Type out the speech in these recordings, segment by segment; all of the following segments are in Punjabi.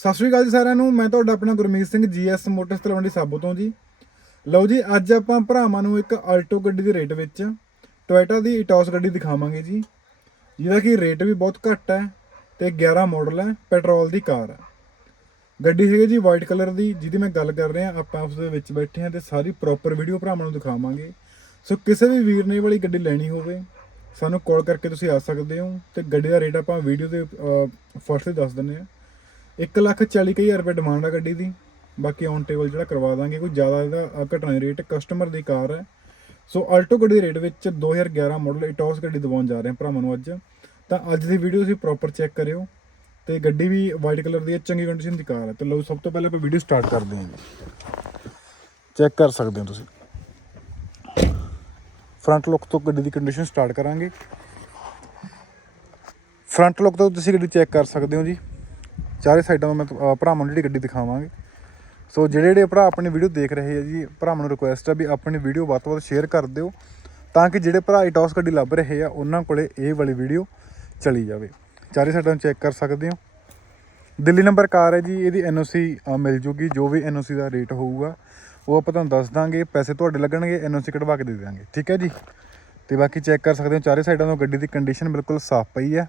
ਸਤਿ ਸ਼੍ਰੀ ਅਕਾਲ ਜੀ ਸਾਰਿਆਂ ਨੂੰ। ਮੈਂ ਤੁਹਾਡਾ ਆਪਣਾ ਗੁਰਮੀਤ ਸਿੰਘ ਜੀਐਸ ਮੋਟਰਸ ਤਲਵੰਡੀ ਸਾਬੋ ਤੋਂ ਜੀ। ਲਓ ਜੀ, ਅੱਜ ਆਪਾਂ ਭਰਾਵਾਂ ਨੂੰ ਇੱਕ ਆਲਟੋ ਗੱਡੀ ਦੇ ਰੇਟ ਵਿੱਚ ਟੋਇਟਾ ਦੀ ਇਟੋਸ ਗੱਡੀ ਦਿਖਾਵਾਂਗੇ ਜੀ। ਜਿਹਦਾ ਕਿ ਰੇਟ ਵੀ ਬਹੁਤ ਘੱਟ ਹੈ ਤੇ 11 ਮਾਡਲ ਹੈ ਪੈਟਰੋਲ ਦੀ ਕਾਰ ਹੈ। ਗੱਡੀ ਹੈਗੀ ਜੀ ਵਾਈਟ ਕਲਰ ਦੀ, ਜਿਹਦੀ ਮੈਂ ਗੱਲ ਕਰ ਰਿਹਾ, ਆਪਾਂ ਉਸ ਦੇ ਵਿੱਚ ਬੈਠੇ ਹਾਂ ਤੇ ਸਾਰੀ ਪ੍ਰੋਪਰ ਵੀਡੀਓ ਭਰਾਵਾਂ ਨੂੰ ਦਿਖਾਵਾਂਗੇ। ਸੋ ਕਿਸੇ ਵੀ ਵੀਰ ਨੇ ਵਾਲੀ ਗੱਡੀ ਲੈਣੀ ਹੋਵੇ, ਸਾਨੂੰ ਕਾਲ ਕਰਕੇ ਤੁਸੀਂ ਆ ਸਕਦੇ ਹੋ ਤੇ ਗੱਡੀ ਦਾ ਰੇਟ ਆਪਾਂ ਵੀਡੀਓ ਦੇ ਫਸਟ ਤੇ ਦੱਸ ਦਿੰਦੇ ਆ 1 ਲੱਖ 40 ਕੁ ਹਜ਼ਾਰ ਰੁਪਏ ਡਿਮਾਂਡ ਆ ਗੱਡੀ ਦੀ। ਬਾਕੀ ਔਨ ਟੇਬਲ ਜਿਹੜਾ ਕਰਵਾ ਦਾਂਗੇ ਕੋਈ ਜ਼ਿਆਦਾ ਇਹਦਾ ਅ, ਘਟਣਾ ਰੇਟ ਕਸਟਮਰ ਦੀ ਕਾਰ ਹੈ। ਸੋ ਆਲਟੋ ਗੱਡੀ ਦੇ ਰੇਟ ਵਿੱਚ 2011 ਮਾਡਲ ਇਟੋਸ ਗੱਡੀ ਦਿਵਾਉਣ ਜਾ ਰਹੇ ਹਾਂ ਭਰਾਵਾਂ ਨੂੰ ਅੱਜ। ਤਾਂ ਅੱਜ ਦੀ ਵੀਡੀਓ ਤੁਸੀਂ ਪ੍ਰੋਪਰ ਚੈੱਕ ਕਰਿਓ ਤੇ ਗੱਡੀ ਵੀ ਵਾਈਟ ਕਲਰ ਦੀ ਹੈ ਚੰਗੀ ਕੰਡੀਸ਼ਨ ਦੀ ਕਾਰ ਹੈ। ਤੇ ਲਓ ਸਭ ਤੋਂ ਪਹਿਲਾਂ ਆਪਾਂ ਵੀਡੀਓ ਸਟਾਰਟ ਕਰਦੇ ਹਾਂ ਜੀ। ਚੈੱਕ ਕਰ ਸਕਦੇ ਹੋ ਤੁਸੀਂ। ਫਰੰਟ ਲੁੱਕ ਤੋਂ ਗੱਡੀ ਦੀ ਕੰਡੀਸ਼ਨ ਸਟਾਰਟ ਕਰਾਂਗੇ। ਫਰੰਟ ਲੁੱਕ ਤੋਂ ਤੁਸੀਂ ਗੱਡੀ ਚੈੱਕ ਕਰ ਸਕਦੇ ਹੋ ਜੀ। ਚਾਰੇ ਸਾਈਡਾਂ ਤੋਂ ਮੈਂ ਅ, ਭਰਾਵਾਂ ਨੂੰ ਜਿਹੜੀ ਗੱਡੀ ਦਿਖਾਵਾਂਗੇ। ਸੋ ਜਿਹੜੇ ਜਿਹੜੇ ਭਰਾ ਆਪਣੀ ਵੀਡੀਓ ਦੇਖ ਰਹੇ ਆ ਜੀ ਭਰਾਵਾਂ ਨੂੰ ਰਿਕੁਐਸਟ ਆ ਵੀ ਆਪਣੀ ਵੀਡੀਓ ਵੱਧ ਤੋਂ ਵੱਧ ਸ਼ੇਅਰ ਕਰ ਦਿਓ ਤਾਂ ਕਿ ਜਿਹੜੇ ਭਰਾ ਇਟੋਸ ਗੱਡੀ ਲੱਭ ਰਹੇ ਆ ਉਹਨਾਂ ਕੋਲੇ ਇਹ ਵਾਲੀ ਵੀਡੀਓ ਚਲੀ ਜਾਵੇ। ਚਾਰੇ ਸਾਈਡਾਂ ਤੋਂ ਚੈੱਕ ਕਰ ਸਕਦੇ ਹੋ। ਦਿੱਲੀ ਨੰਬਰ ਕਾਰ ਹੈ ਜੀ ਇਹਦੀ ਐਨਓਸੀ ਮਿਲ ਜੂਗੀ ਜੋ ਵੀ ਐਨਓਸੀ ਦਾ ਰੇਟ ਹੋਊਗਾ ਉਹ ਆਪਾਂ ਤੁਹਾਨੂੰ ਦੱਸ ਦਾਂਗੇ ਪੈਸੇ ਤੁਹਾਡੇ ਲੱਗਣਗੇ ਐਨਓਸੀ ਕਢਵਾ ਕੇ ਦੇ ਦਾਂਗੇ ਠੀਕ ਹੈ ਜੀ? ਤੇ ਬਾਕੀ ਚੈੱਕ ਕਰ ਸਕਦੇ ਹੋ ਚਾਰੇ ਸਾਈਡਾਂ ਤੋਂ ਗੱਡੀ ਦੀ ਕੰਡੀਸ਼ਨ ਬਿਲਕੁਲ ਸਾਫ਼ ਪਈ ਹੈ।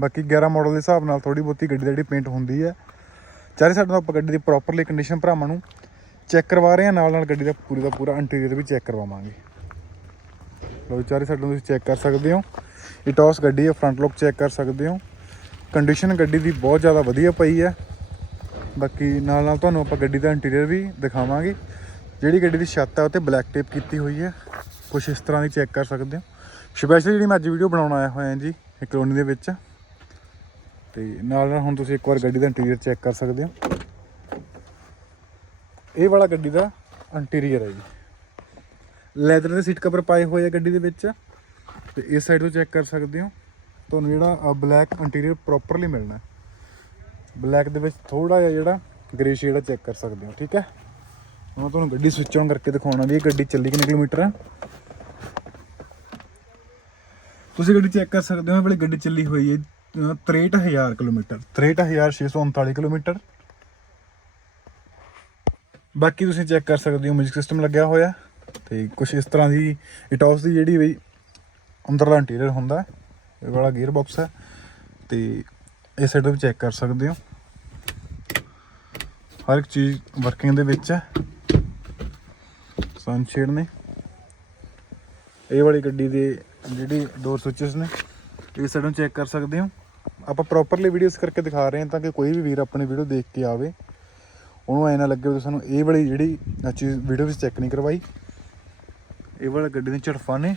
ਬਾਕੀ 11 ਮਾਡਲ ਦੇ ਹਿਸਾਬ ਨਾਲ ਥੋੜੀ ਬਹੁਤੀ ਗੱਡੀ ਦਾ ਜਿਹੜੀ ਪੇਂਟ ਹੁੰਦੀ ਹੈ ਚਾਰੇ ਸਾਈਡਾਂ ਤੋਂ ਆਪਾਂ ਗੱਡੀ ਦੀ ਪ੍ਰੋਪਰਲੀ ਕੰਡੀਸ਼ਨ ਭਰਾਵਾਂ ਨੂੰ ਚੈੱਕ ਕਰਵਾ ਰਹੇ ਹਾਂ, ਨਾਲ ਨਾਲ ਗੱਡੀ ਦਾ ਪੂਰੀ ਦਾ ਪੂਰਾ ਇੰਟੀਰੀਅਰ ਵੀ ਚੈੱਕ ਕਰਵਾਵਾਂਗੇ। ਲੋ ਚਾਰੇ ਸਾਈਡਾਂ ਤੋਂ ਤੁਸੀਂ ਚੈੱਕ ਕਰ ਸਕਦੇ ਹੋ ਇਟੋਸ ਗੱਡੀ ਹੈ ਫਰੰਟ ਲੁੱਕ ਚੈੱਕ ਕਰ ਸਕਦੇ ਹੋ। ਕੰਡੀਸ਼ਨ ਗੱਡੀ ਦੀ ਬਹੁਤ ਜ਼ਿਆਦਾ ਵਧੀਆ ਪਈ ਹੈ। ਬਾਕੀ ਨਾਲ ਨਾਲ ਤੁਹਾਨੂੰ ਆਪਾਂ ਗੱਡੀ ਦਾ ਇੰਟੀਰੀਅਰ ਵੀ ਦਿਖਾਵਾਂਗੇ। ਜਿਹੜੀ ਗੱਡੀ ਦੀ ਛੱਤ ਹੈ, ਉਹ ਤੇ ਬਲੈਕ ਟੇਪ ਕੀਤੀ ਹੋਈ ਹੈ। ਕੁਝ ਇਸ ਤਰ੍ਹਾਂ ਦੀ ਚੈੱਕ ਕਰ ਸਕਦੇ ਹੋ। ਸਪੈਸ਼ਲ ਜਿਹੜੀ ਮੈਂ ਅੱਜ ਵੀਡੀਓ ਬਣਾਉਣ ਆਇਆ ਹੋਇਆ ਜੀ, ਇਹ ਕਲੋਨੀ ਦੇ ਵਿੱਚ। ਤੇ ਨਾਲ ਨਾਲ ਹੁਣ ਤੁਸੀਂ ਇੱਕ ਵਾਰ ਗੱਡੀ ਦਾ ਇੰਟੀਰੀਅਰ ਚੈੱਕ ਕਰ ਸਕਦੇ ਹੋ। ਇਹ ਵਾਲਾ ਗੱਡੀ ਦਾ ਇੰਟੀਰੀਅਰ ਹੈ ਜੀ। ਲੈਦਰ ਦੇ ਸੀਟ ਕਵਰ ਪਾਏ ਹੋਏ ਆ ਗੱਡੀ ਦੇ ਵਿੱਚ। ਤੇ ਇਸ ਸਾਈਡ ਤੋਂ ਚੈੱਕ ਕਰ ਸਕਦੇ ਹੋ। ਤੁਹਾਨੂੰ ਜਿਹੜਾ ਬਲੈਕ ਇੰਟੀਰੀਅਰ ਪ੍ਰੋਪਰਲੀ ਮਿਲਣਾ। ਬਲੈਕ ਦੇ ਵਿੱਚ ਥੋੜਾ ਜਿਹਾ ਜਿਹੜਾ ਗ੍ਰੇ ਸ਼ੇਡ ਚੈੱਕ ਕਰ ਸਕਦੇ ਹੋ, ਠੀਕ ਹੈ? ਹੁਣ ਤੁਹਾਨੂੰ ਗੱਡੀ ਸਵਿਚ ਆਨ ਕਰਕੇ ਦਿਖਾਉਣਾ ਵੀ ਇਹ ਗੱਡੀ ਚੱਲੀ ਕਿੰਨੇ ਕਿਲੋਮੀਟਰ ਹੈ ਤੁਸੀਂ ਗੱਡੀ ਚੈੱਕ ਕਰ ਸਕਦੇ ਹੋ, ਇਹ ਵਾਲੀ ਗੱਡੀ ਚੱਲੀ ਹੋਈ ਹੈ 63000 ਕਿਲੋਮੀਟਰ। 63639 ਕਿਲੋਮੀਟਰ। ਬਾਕੀ ਤੁਸੀਂ ਚੈੱਕ ਕਰ ਸਕਦੇ ਹੋ ਮਿਊਜ਼ਿਕ ਸਿਸਟਮ ਲੱਗਿਆ ਹੋਇਆ। ਤੇ ਕੁਝ ਇਸ ਤਰ੍ਹਾਂ ਦੀ ਇਟੋਸ ਦੀ ਜਿਹੜੀ ਵੀ ਅੰਦਰਲਾ ਇੰਟੀਰੀਅਰ ਹੁੰਦਾ, ਇਹ ਵਾਲਾ ਗੀਅਰ ਬਾਕਸ ਹੈ। ਤੇ ਇਸ ਸਾਈਡ ਤੋਂ ਵੀ ਚੈੱਕ ਕਰ ਸਕਦੇ ਹੋ। ਹਰ ਇੱਕ ਚੀਜ਼ ਵਰਕਿੰਗ ਦੇ ਵਿੱਚ ਹੈ। ਸਨਸ਼ੇਡ ਨੇ। ਇਹ ਵਾਲੀ ਗੱਡੀ ਦੇ ਜਿਹੜੀ ਡੋਰ ਸਵਿਚਸ ਨੇ, ਇਸ ਸਾਈਡ ਨੂੰ ਚੈੱਕ ਕਰ ਸਕਦੇ ਹੋ। ਆਪਾਂ ਪ੍ਰੋਪਰਲੀ ਵੀਡੀਓਸ ਕਰਕੇ ਦਿਖਾ ਰਹੇ ਹਾਂ ਤਾਂ ਕਿ ਕੋਈ ਵੀ ਵੀਰ ਆਪਣੀ ਵੀਡੀਓ ਦੇਖ ਕੇ ਆਵੇ। ਉਹਨੂੰ ਐ ਨਾ ਲੱਗੇ ਵੀ ਸਾਨੂੰ ਇਹ ਵਾਲੀ ਜਿਹੜੀ ਚੀਜ਼ ਵੀਡੀਓ ਵਿੱਚ ਚੈੱਕ ਨਹੀਂ ਕਰਵਾਈ। ਇਹ ਵਾਲਾ ਗੱਡੀ ਦੇ ਝੜਫਾਂ ਨੇ।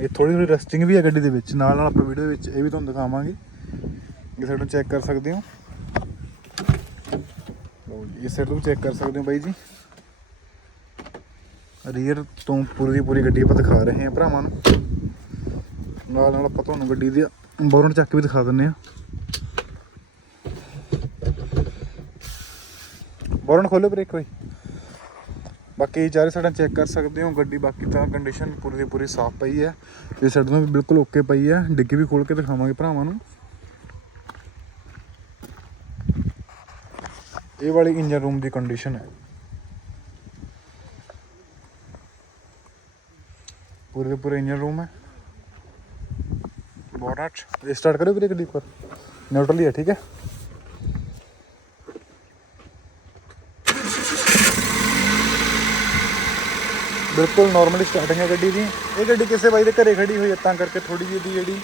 ਇਹ ਥੋੜੀ ਥੋੜੀ ਰਸਟਿੰਗ ਵੀ ਹੈ ਗੱਡੀ ਦੇ ਵਿੱਚ। ਨਾਲ ਨਾਲ ਆਪਾਂ ਵੀਡੀਓ ਵਿੱਚ ਇਹ ਵੀ ਤੁਹਾਨੂੰ ਦਿਖਾਵਾਂਗੇ। ਇਹ ਸਾਈਡ ਨੂੰ ਚੈੱਕ ਕਰ ਸਕਦੇ ਹੋ। ਲਓ ਜੀ, ਇਸ ਸਾਈਡ ਤੋਂ ਚੈੱਕ ਕਰ ਸਕਦੇ ਹੋ ਬਾਈ ਜੀ। ਰੀਅਰ ਤੋਂ ਪੂਰੀ ਦੀ ਪੂਰੀ ਗੱਡੀ ਆਪਾਂ ਦਿਖਾ ਰਹੇ ਹਾਂ ਭਰਾਵਾਂ ਨੂੰ। ਨਾਲ ਨਾਲ ਆਪਾਂ ਤੁਹਾਨੂੰ ਗੱਡੀ ਦੀ ਬੋਰਨ ਚੱਕ ਵੀ ਦਿਖਾ ਦਿੰਨੇ ਆ। ਬੋਰਨ ਖੋਲੋ ਬ੍ਰੇਕ ਭਾਈ ਬਾਕੀ ਚਾਰੇ ਸਾਈਡਾਂ ਚੈੱਕ ਕਰ ਸਕਦੇ ਹੋ, ਗੱਡੀ ਬਾਕੀ ਤਾਂ ਕੰਡੀਸ਼ਨ ਪੂਰੀ ਦੀ ਪੂਰੀ ਸਾਫ਼ ਪਈ ਹੈ। ਇਹ ਸਾਈਡ ਤੋਂ ਵੀ ਬਿਲਕੁਲ ਓਕੇ ਪਈ ਹੈ। ਡਿੱਗੀ ਵੀ ਖੋਲ ਕੇ ਦਿਖਾਵਾਂਗੇ ਭਰਾਵਾਂ ਨੂੰ। ਇਹ ਵਾਲੀ ਇੰਜਨ ਰੂਮ ਦੀ ਕੰਡੀਸ਼ਨ ਹੈ। ਪੂਰੇ ਦੇ ਪੂਰੇ ਇੰਜਨ ਰੂਮ ਹੈ। ਬੋਨਟ ਇਹ ਸਟਾਰਟ ਕਰਿਓ ਵੀਰੇ ਗੱਡੀ ਪਰ ਨਿਊਟਰਲ ਹੈ ਠੀਕ ਹੈ? ਬਿਲਕੁਲ ਨਾਰਮਲੀ ਸਟਾਰਟਿੰਗ ਹੈ ਗੱਡੀ ਦੀ। ਇਹ ਗੱਡੀ ਕਿਸੇ ਬਾਈ ਦੇ ਘਰੇ ਖੜੀ ਹੋਈ ਹੈ, ਤਾਂ ਕਰਕੇ ਥੋੜੀ ਜਿਹੀ ਦੀ ਜਿਹੜੀ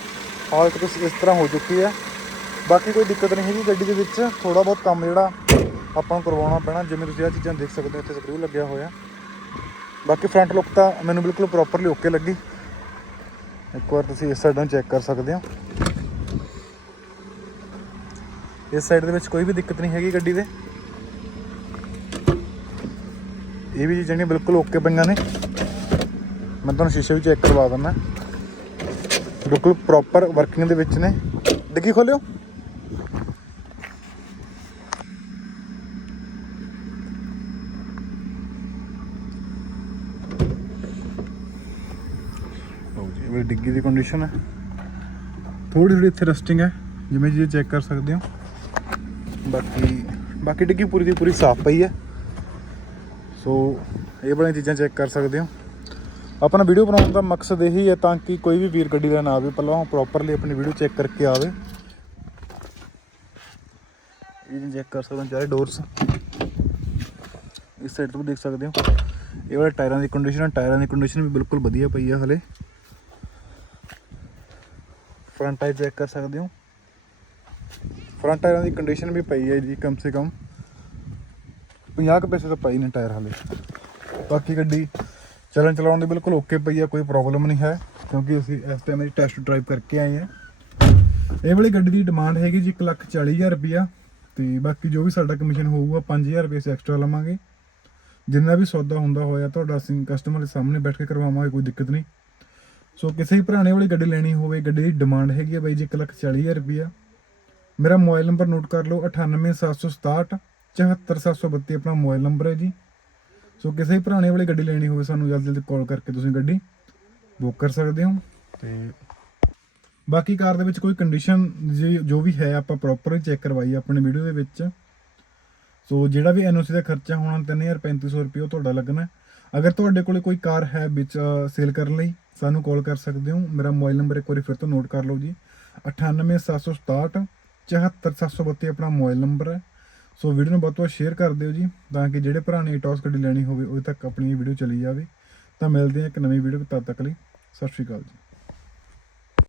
ਹਾਲਤ ਕੁਛ ਇਸ ਤਰ੍ਹਾਂ ਹੋ ਚੁੱਕੀ ਹੈ। ਬਾਕੀ ਕੋਈ ਦਿੱਕਤ ਨਹੀਂ ਹੈਗੀ ਗੱਡੀ ਦੇ ਵਿੱਚ। ਥੋੜਾ ਬਹੁਤ ਕੰਮ ਜਿਹੜਾ ਆਪਾਂ ਨੂੰ ਕਰਵਾਉਣਾ ਪੈਣਾ, ਜਿਵੇਂ ਤੁਸੀਂ ਆਹ ਚੀਜ਼ਾਂ ਦੇਖ ਸਕਦੇ ਹੋ, ਇੱਥੇ ਸਕਰੂ ਲੱਗਿਆ ਹੋਇਆ। ਬਾਕੀ ਫਰੰਟ ਲੁੱਕ ਤਾਂ ਮੈਨੂੰ ਬਿਲਕੁਲ ਪ੍ਰੋਪਰਲੀ ਓਕੇ ਲੱਗੀ। ਇੱਕ ਵਾਰ ਤੁਸੀਂ ਇਸ ਸਾਈਡ ਨੂੰ ਚੈੱਕ ਕਰ ਸਕਦੇ ਹੋ। ਇਸ ਸਾਈਡ ਦੇ ਵਿੱਚ ਕੋਈ ਵੀ ਦਿੱਕਤ ਨਹੀਂ ਹੈਗੀ ਗੱਡੀ ਦੇ। ਇਹ ਵੀ ਜਿਹੜੀਆਂ ਬਿਲਕੁਲ ਓਕੇ ਪਈਆਂ ਨੇ। ਮੈਂ ਤੁਹਾਨੂੰ ਸ਼ੀਸ਼ੇ ਵੀ ਚੈੱਕ ਕਰਵਾ ਦਿੰਦਾ। ਬਿਲਕੁਲ ਪ੍ਰੋਪਰ ਵਰਕਿੰਗ ਦੇ ਵਿੱਚ ਨੇ। ਡਿੱਗੀ ਖੋਲਿਓ। ਇਹ ਵਾਲੀ ਡਿੱਗੀ ਦੀ ਕੰਡੀਸ਼ਨ ਹੈ। ਥੋੜੀ ਥੋੜੀ ਇੱਥੇ ਰਸਟਿੰਗ ਹੈ, ਜਿਵੇਂ ਜੀ ਚੈੱਕ ਕਰ ਸਕਦੇ ਹੋ। ਬਾਕੀ ਬਾਕੀ ਡਿੱਗੀ ਪੂਰੀ ਦੀ ਪੂਰੀ ਸਾਫ਼ ਪਈ ਹੈ। ਸੋ ਇਹ ਵਾਲੀਆਂ ਚੀਜ਼ਾਂ ਚੈੱਕ ਕਰ ਸਕਦੇ ਹੋ। ਆਪਣਾ ਵੀਡੀਓ ਬਣਾਉਣ ਦਾ ਮਕਸਦ ਇਹੀ ਹੈ ਤਾਂ ਕਿ ਕੋਈ ਵੀ ਵੀਰ ਗੱਡੀ ਦਾ ਨਾ ਆਵੇ ਪਹਿਲਾਂ ਪ੍ਰੋਪਰਲੀ ਆਪਣੀ ਵੀਡੀਓ ਚੈੱਕ ਕਰਕੇ ਆਵੇ। ਇਹ ਚੈੱਕ ਕਰ ਸਕਦੇ ਹੋ ਚਾਰੇ ਡੋਰਸ ਇਸ ਸਾਈਡ ਤੋਂ ਵੀ ਦੇਖ ਸਕਦੇ ਹੋ। ਇਹ ਵਾਲੇ ਟਾਇਰਾਂ ਦੀ ਕੰਡੀਸ਼ਨ ਹੈ, ਟਾਇਰਾਂ ਦੀ ਕੰਡੀਸ਼ਨ ਵੀ ਬਿਲਕੁਲ ਵਧੀਆ ਪਈ ਹੈ ਹਲੇ। ਫਰੰਟ ਟਾਇਰ ਚੈੱਕ ਕਰ ਸਕਦੇ ਹੋ। ਫਰੰਟ ਟਾਇਰਾਂ ਦੀ ਕੰਡੀਸ਼ਨ ਵੀ ਪਈ ਹੈ ਜੀ ਕਮ ਸੇ ਕਮ। 50 ਕੁ ਪੈਸੇ ਤਾਂ ਪਈ ਨੇ ਟਾਇਰ ਹਲੇ। ਬਾਕੀ ਗੱਡੀ ਚੱਲਣ ਚਲਾਉਣ ਦੀ ਬਿਲਕੁਲ ਓਕੇ ਪਈ ਹੈ, ਕੋਈ ਪ੍ਰੋਬਲਮ ਨਹੀਂ ਹੈ, ਕਿਉਂਕਿ ਅਸੀਂ ਇਸ ਟਾਈਮ ਇਹ ਟੈਸਟ ਡਰਾਈਵ ਕਰਕੇ ਆਏ ਹਾਂ। ਇਹ ਵਾਲੀ ਗੱਡੀ ਦੀ ਡਿਮਾਂਡ ਹੈਗੀ ਜੀ 140000 ਰੁਪਿਆ ਤੇ ਬਾਕੀ ਜੋ ਵੀ ਸਾਡਾ ਕਮਿਸ਼ਨ ਹੋਊਗਾ 5000 ਰੁਪਏ ਅਸੀਂ ਐਕਸਟਰਾ ਲਵਾਂਗੇ। ਜਿੰਨਾ ਵੀ ਸੌਦਾ ਹੁੰਦਾ ਹੋਇਆ, ਤੁਹਾਡਾ ਅਸੀਂ ਕਸਟਮਰ ਦੇ ਸਾਹਮਣੇ ਬੈਠ ਕੇ ਕਰਵਾਵਾਂਗੇ, ਕੋਈ ਦਿੱਕਤ ਨਹੀਂ। ਸੋ ਕਿਸੇ ਵੀ ਭਰਾਣੇ ਵਾਲੀ ਗੱਡੀ ਲੈਣੀ ਹੋਵੇ, ਗੱਡੀ ਦੀ ਡਿਮਾਂਡ ਹੈਗੀ ਆ ਬਾਈ ਜੀ 140000 ਰੁਪਿਆ ਮੇਰਾ ਮੋਬਾਈਲ ਨੰਬਰ ਨੋਟ ਕਰ ਲਓ 98767 74732 ਆਪਣਾ ਮੋਬਾਈਲ ਨੰਬਰ ਹੈ ਜੀ। ਸੋ ਕਿਸੇ ਵੀ ਭਰਾਣੇ ਵਾਲੀ ਗੱਡੀ ਲੈਣੀ ਹੋਵੇ, ਸਾਨੂੰ ਜਲਦੀ ਜਲਦੀ ਕਾਲ ਕਰਕੇ ਤੁਸੀਂ ਗੱਡੀ ਬੁੱਕ ਕਰ ਸਕਦੇ ਹੋ। ਤੇ ਬਾਕੀ ਕਾਰ ਦੇ ਵਿੱਚ ਕੋਈ ਕੰਡੀਸ਼ਨ ਜੋ ਵੀ ਹੈ, ਆਪਾਂ ਪ੍ਰੋਪਰ ਚੈੱਕ ਕਰਵਾਈ ਆਪਣੇ ਵੀਡੀਓ ਦੇ ਵਿੱਚ। ਸੋ ਜਿਹੜਾ ਵੀ ਐਨਓਸੀ ਦਾ ਖਰਚਾ ਹੋਣਾ 3350 ਰੁਪਏ ਉਹ ਤੁਹਾਡਾ ਲੱਗਣਾ। ਅਗਰ ਤੁਹਾਡੇ ਕੋਲੇ ਕੋਈ ਕਾਰ ਹੈ ਵਿੱਚ ਸੇਲ ਕਰਨ ਲਈ, ਸਾਨੂੰ ਕਾਲ ਕਰ ਸਕਦੇ ਹੋ। ਮੇਰਾ ਮੋਬਾਈਲ ਨੰਬਰ ਇੱਕ ਵਾਰੀ ਫਿਰ ਤੋਂ ਨੋਟ ਕਰ ਲਓ ਜੀ। 98767 74732 ਆਪਣਾ ਮੋਬਾਈਲ ਨੰਬਰ ਹੈ। ਸੋ ਵੀਡੀਓ ਨੂੰ ਬਹੁਤ ਬਹੁਤ ਸ਼ੇਅਰ ਕਰ ਦਿਓ ਜੀ, ਤਾਂ ਕਿ ਜਿਹੜੇ ਭਰਾ ਨੇ ਟੌਸ ਗੱਡੀ ਲੈਣੀ ਹੋਵੇ ਉਹਦੇ ਤੱਕ ਆਪਣੀ ਇਹ ਵੀਡੀਓ ਚਲੀ ਜਾਵੇ। ਤਾਂ ਮਿਲਦੇ ਹਾਂ ਇੱਕ ਨਵੀਂ ਵੀਡੀਓ ਤਦ ਤੱਕ ਲਈ। ਸਤਿ ਸ਼੍ਰੀ ਅਕਾਲ ਜੀ।